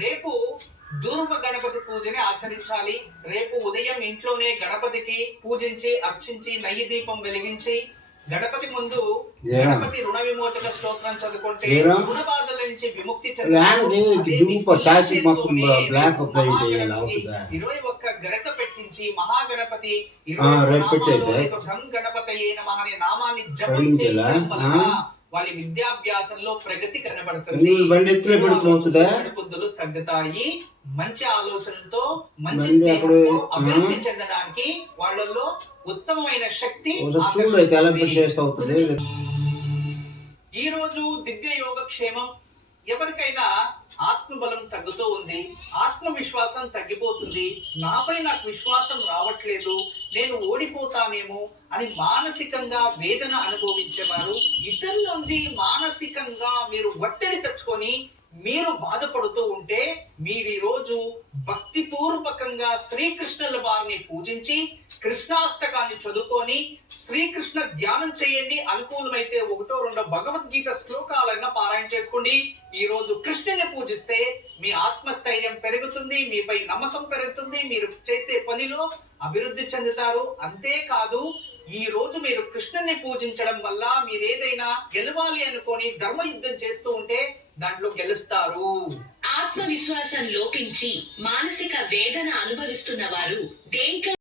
రేపు దూర్వ గణపతి పూజని ఆచరించాలి. రేపు ఉదయం ఇంట్లోనే గణపతికి పూజించి అర్చించి నెయ్యి దీపం వెలిగించి గణపతి ముందు గణపతి రుణ విమోచక స్తోత్రం చదువుకుంటే రుణ బాధల నుంచి విముక్తి 21 గరిట పెట్టించి మహాగణపతి గణపతి అయిన మహాని నామాన్ని జపం చేయడం వలన వాళ్ళ విద్యాభ్యాసంలో ప్రగతి కనబడుతుంది, తగ్గుతాయి, మంచి ఆలోచనతో మంచి అభివృద్ధి చెందడానికి వాళ్ళల్లో ఉత్తమమైన శక్తి. ఈ రోజు దివ్య యోగక్షేమం. ఎవరికైనా ఆత్మబలం తగ్గుతూ ఉంది, ఆత్మవిశ్వాసం తగ్గిపోతుంది, నాపై నాకు విశ్వాసం రావట్లేదు, నేను ఓడిపోతానేమో అని మానసికంగా వేదన అనుభవించేవారు, ఇతరుల నుంచి మానసికంగా మీరు ఒత్తిడి తెచ్చుకొని మీరు బాధపడుతూ ఉంటే మీరు ఈ రోజు భక్తిపూర్వకంగా శ్రీకృష్ణుల వారిని పూజించి కృష్ణాష్టకాన్ని చదువుకొని శ్రీకృష్ణ ధ్యానం చేయండి. అనుకూలమైతే 1-2 భగవద్గీత శ్లోకాలైనా పారాయణ చేసుకోండి. ఈ రోజు కృష్ణుని పూజిస్తే మీ ఆత్మస్థైర్యం పెరుగుతుంది, మీపై నమ్మకం పెరుగుతుంది, మీరు చేసే పనిలో అభివృద్ధి చెందుతారు. అంతేకాదు ఈ రోజు మీరు కృష్ణుని పూజించడం వల్ల మీరు ఏదైనా గెలవాలి అనుకొని ధర్మ యుద్ధం చేస్తూ ఉంటే దాంట్లో గెలుస్తారు. ఆత్మవిశ్వాసం లోపించి మానసిక వేదన అనుభవిస్తున్న వారు దేంట్లో